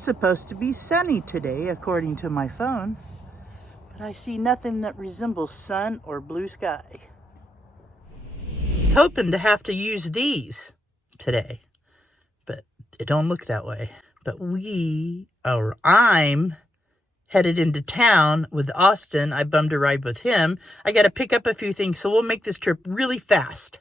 It's supposed to be sunny today, according to my phone, but I see nothing that resembles sun or blue sky. I was hoping to have to use these today, but it don't look that way. But I'm headed into town with Austin. I bummed a ride with him. I got to pick up a few things, so we'll make this trip really fast.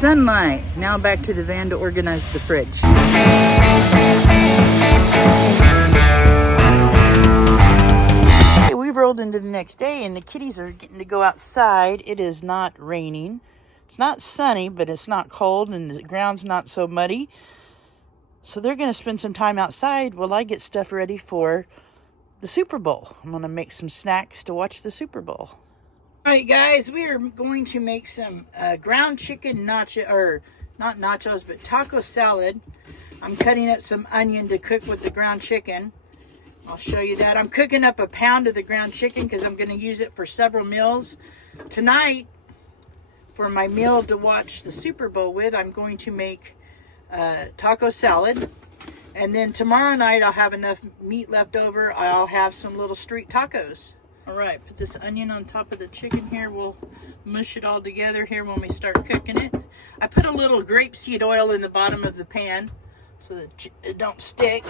Sunlight. Now back to the van to organize the fridge. Okay, we've rolled into the next day and the kitties are getting to go outside. It is not raining. It's not sunny, but it's not cold and the ground's not so muddy. So they're going to spend some time outside while I get stuff ready for the Super Bowl. I'm going to make some snacks to watch the Super Bowl. Alright guys, we are going to make some ground chicken not nachos, but taco salad. I'm cutting up some onion to cook with the ground chicken. I'll show you that. I'm cooking up a pound of the ground chicken because I'm going to use it for several meals. Tonight, for my meal to watch the Super Bowl with, I'm going to make taco salad. And then tomorrow night, I'll have enough meat left over. I'll have some little street tacos. All right, put this onion on top of the chicken here. We'll mush it all together here when we start cooking it. I put a little grapeseed oil in the bottom of the pan so that it don't stick.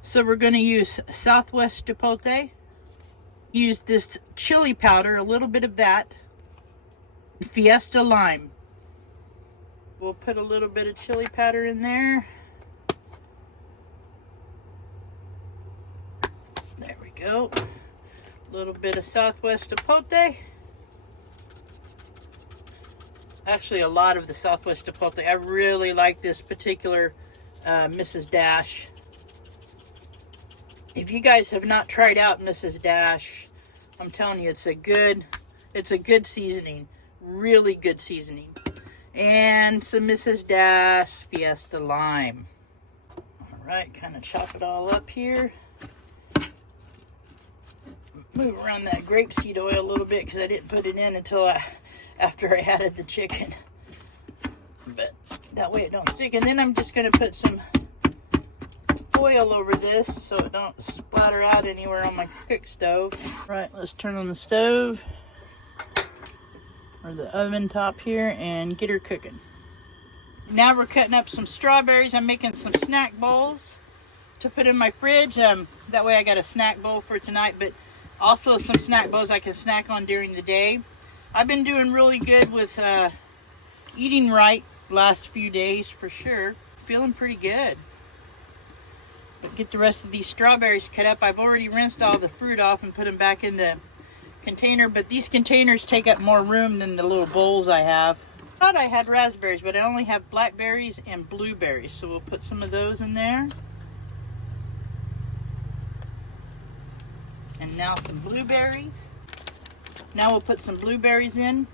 So we're going to use Southwest Chipotle. Use this chili powder, a little bit of that. Fiesta lime. We'll put a little bit of chili powder in there. There we go. A little bit of Southwest Chipotle. Actually, a lot of the Southwest Chipotle. I really like this particular Mrs. Dash. If you guys have not tried out Mrs. Dash, I'm telling you, it's a good seasoning. Really good seasoning. And some Mrs. Dash Fiesta lime. All right, kind of chop it all up here. Move around that grapeseed oil a little bit because I didn't put it in until after I added the chicken. But that way it don't stick. And then I'm just going to put some oil over this so it don't splatter out anywhere on my cook stove. Right, let's turn on the stove or the oven top here and get her cooking. Now we're cutting up some strawberries. I'm making some snack bowls to put in my fridge. That way I got a snack bowl for tonight, but also some snack bowls I can snack on during the day. I've been doing really good with eating right last few days for sure. Feeling pretty good. But get the rest of these strawberries cut up. I've already rinsed all the fruit off and put them back in the container, but these containers take up more room than the little bowls I have. I thought I had raspberries, but I only have blackberries and blueberries, so we'll put some of those in there. And now some blueberries. Now we'll put some blueberries in.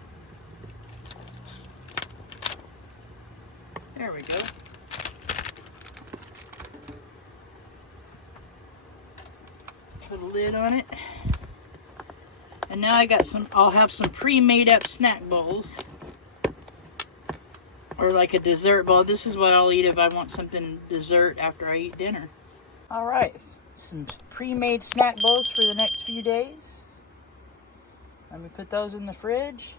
There we go. Put a lid on it. And now I'll have some pre-made up snack bowls. Or like a dessert bowl. This is what I'll eat if I want something dessert after I eat dinner. All right. Some pre-made snack bowls for the next few days. Let me put those in the fridge.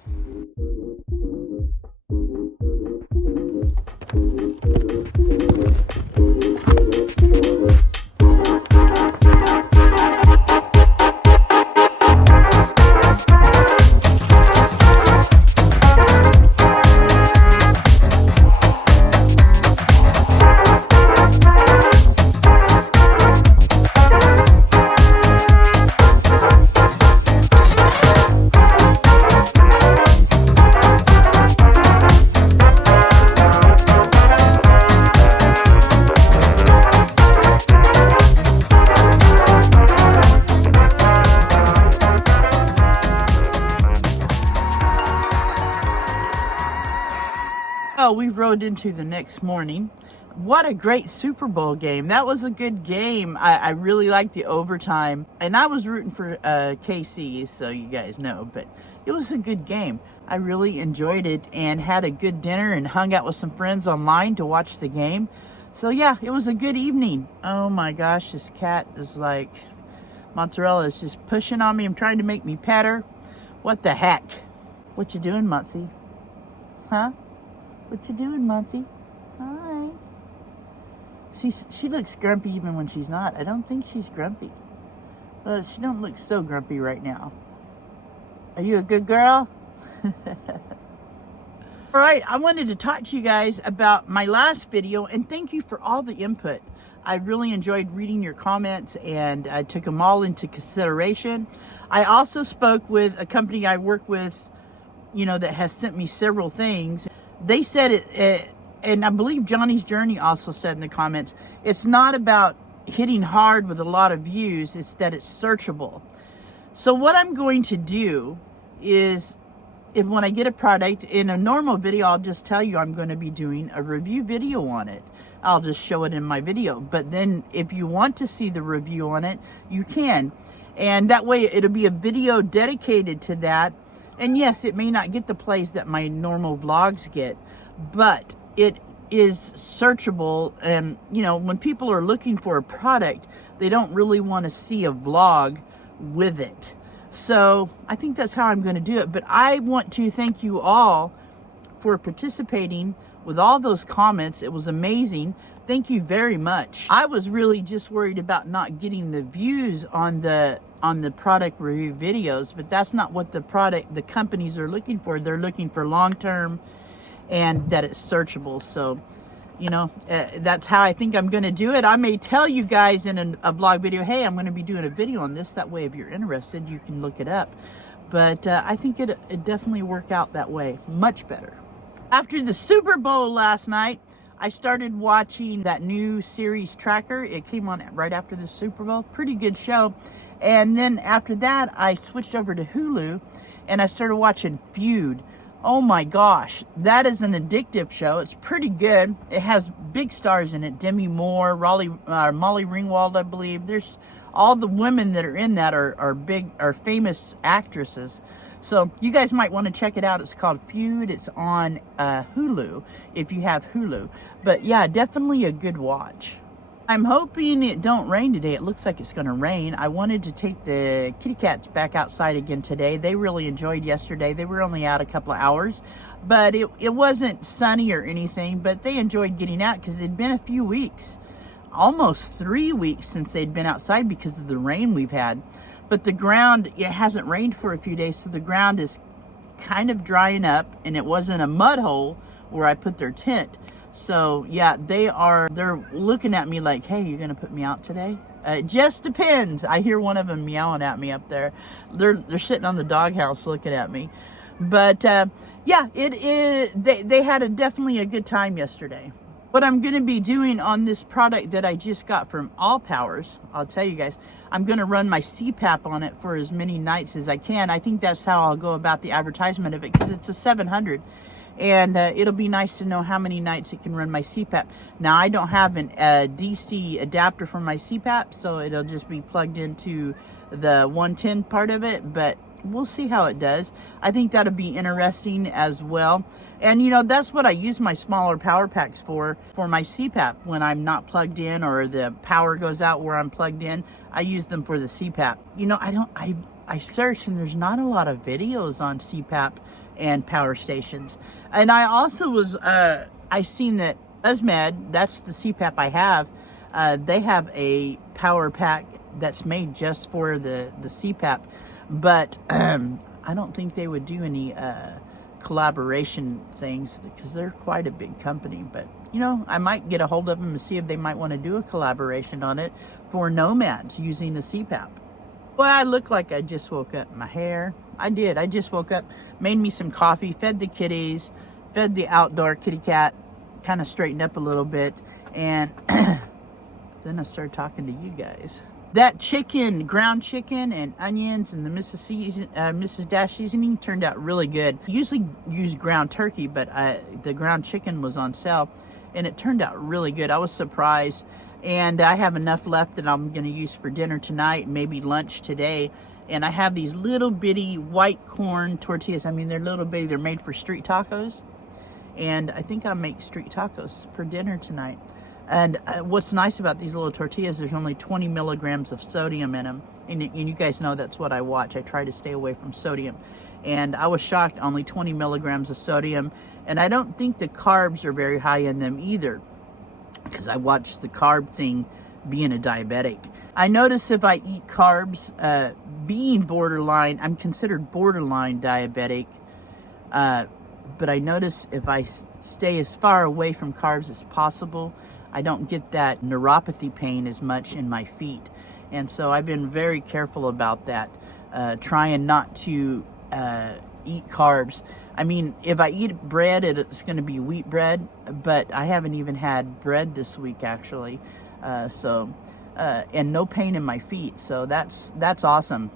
Well, we rode into the next morning. What a great Super Bowl game. That was a good game. I really liked the overtime. And I was rooting for KC, so you guys know. But it was a good game. I really enjoyed it and had a good dinner and hung out with some friends online to watch the game. So yeah, it was a good evening. Oh my gosh, this cat is like... Mozzarella is just pushing on me and trying to make me pet her. What the heck? What you doing, Muncie? Huh? What you doing, Muncie? Hi. She looks grumpy even when she's not. I don't think she's grumpy. Well, she don't look so grumpy right now. Are you a good girl? All right, I wanted to talk to you guys about my last video, and thank you for all the input. I really enjoyed reading your comments, and I took them all into consideration. I also spoke with a company I work with, you know, that has sent me several things. They said it, and I believe Johnny's Journey also said in the comments, it's not about hitting hard with a lot of views, it's that it's searchable. So what I'm going to do is, when I get a product, in a normal video, I'll just tell you I'm going to be doing a review video on it. I'll just show it in my video. But then if you want to see the review on it, you can. And that way it'll be a video dedicated to that. And yes, it may not get the plays that my normal vlogs get, but it is searchable. And, you know, when people are looking for a product, they don't really want to see a vlog with it. So I think that's how I'm going to do it. But I want to thank you all for participating with all those comments. It was amazing. Thank you very much. I was really just worried about not getting the views on the product review videos, but that's not what the companies are looking for. They're looking for long-term and that it's searchable. So, you know, that's how I think I'm going to do it. I may tell you guys in a vlog video, hey, I'm going to be doing a video on this. That way, if you're interested, you can look it up. But I think it definitely worked out that way. Much better. After the Super Bowl last night, I started watching that new series Tracker. It came on right after the Super Bowl. Pretty good show. And then after that, I switched over to Hulu and I started watching Feud. Oh my gosh, that is an addictive show. It's pretty good. It has big stars in it. Demi Moore, Molly Ringwald, I believe. There's all the women that are in that are famous actresses. So you guys might want to check it out. It's called Feud. It's on Hulu, if you have Hulu. But yeah, definitely a good watch. I'm hoping it don't rain today. It looks like it's going to rain. I wanted to take the kitty cats back outside again today. They really enjoyed yesterday. They were only out a couple of hours. But it wasn't sunny or anything. But they enjoyed getting out because it'd been a few weeks. Almost 3 weeks since they'd been outside because of the rain we've had. But the ground, it hasn't rained for a few days, so the ground is kind of drying up, and it wasn't a mud hole where I put their tent. So yeah, they're looking at me like, hey, you're gonna put me out today? It just depends. I hear one of them meowing at me up there. They're sitting on the doghouse looking at me. But yeah, it is. They had definitely a good time yesterday. What I'm going to be doing on this product that I just got from All Powers, I'll tell you guys, I'm going to run my CPAP on it for as many nights as I can. I think that's how I'll go about the advertisement of it, because it's a 700. And it'll be nice to know how many nights it can run my CPAP. Now, I don't have a DC adapter for my CPAP, so it'll just be plugged into the 110 part of it, but we'll see how it does. I think that'll be interesting as well. And, you know, that's what I use my smaller power packs for my CPAP. When I'm not plugged in or the power goes out where I'm plugged in, I use them for the CPAP. You know, I searched and there's not a lot of videos on CPAP and power stations. And I also was, I seen that BuzzMed, that's the CPAP I have, they have a power pack that's made just for the CPAP. But I don't think they would do any collaboration things because they're quite a big company. But, you know, I might get a hold of them and see if they might want to do a collaboration on it for nomads using the CPAP. Well, I look like I just woke up. My hair, I did. I just woke up, made me some coffee, fed the kitties, fed the outdoor kitty cat, kind of straightened up a little bit. And then I started talking to you guys. That chicken, ground chicken and onions and the Mrs. Dash seasoning turned out really good. I usually use ground turkey, but the ground chicken was on sale and it turned out really good. I was surprised, and I have enough left that I'm going to use for dinner tonight, maybe lunch today. And I have these little bitty white corn tortillas. I mean, they're little bitty. They're made for street tacos. And I think I'll make street tacos for dinner tonight. And what's nice about these little tortillas, there's only 20 milligrams of sodium in them. And you guys know that's what I watch. I try to stay away from sodium. And I was shocked, only 20 milligrams of sodium. And I don't think the carbs are very high in them either, because I watched the carb thing being a diabetic. I notice if I eat carbs, being borderline, I'm considered borderline diabetic. But I notice if I stay as far away from carbs as possible, I don't get that neuropathy pain as much in my feet. And so I've been very careful about that, trying not to eat carbs. I mean, if I eat bread, it's going to be wheat bread, but I haven't even had bread this week, actually. And no pain in my feet, so that's awesome.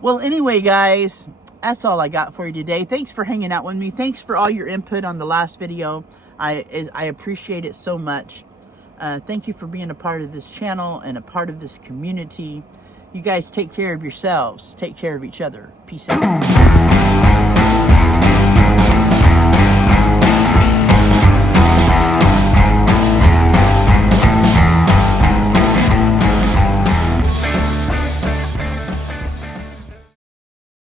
Well, anyway, guys, that's all I got for you today. Thanks for hanging out with me. Thanks for all your input on the last video. I appreciate it so much. Thank you for being a part of this channel and a part of this community. You guys take care of yourselves. Take care of each other. Peace out.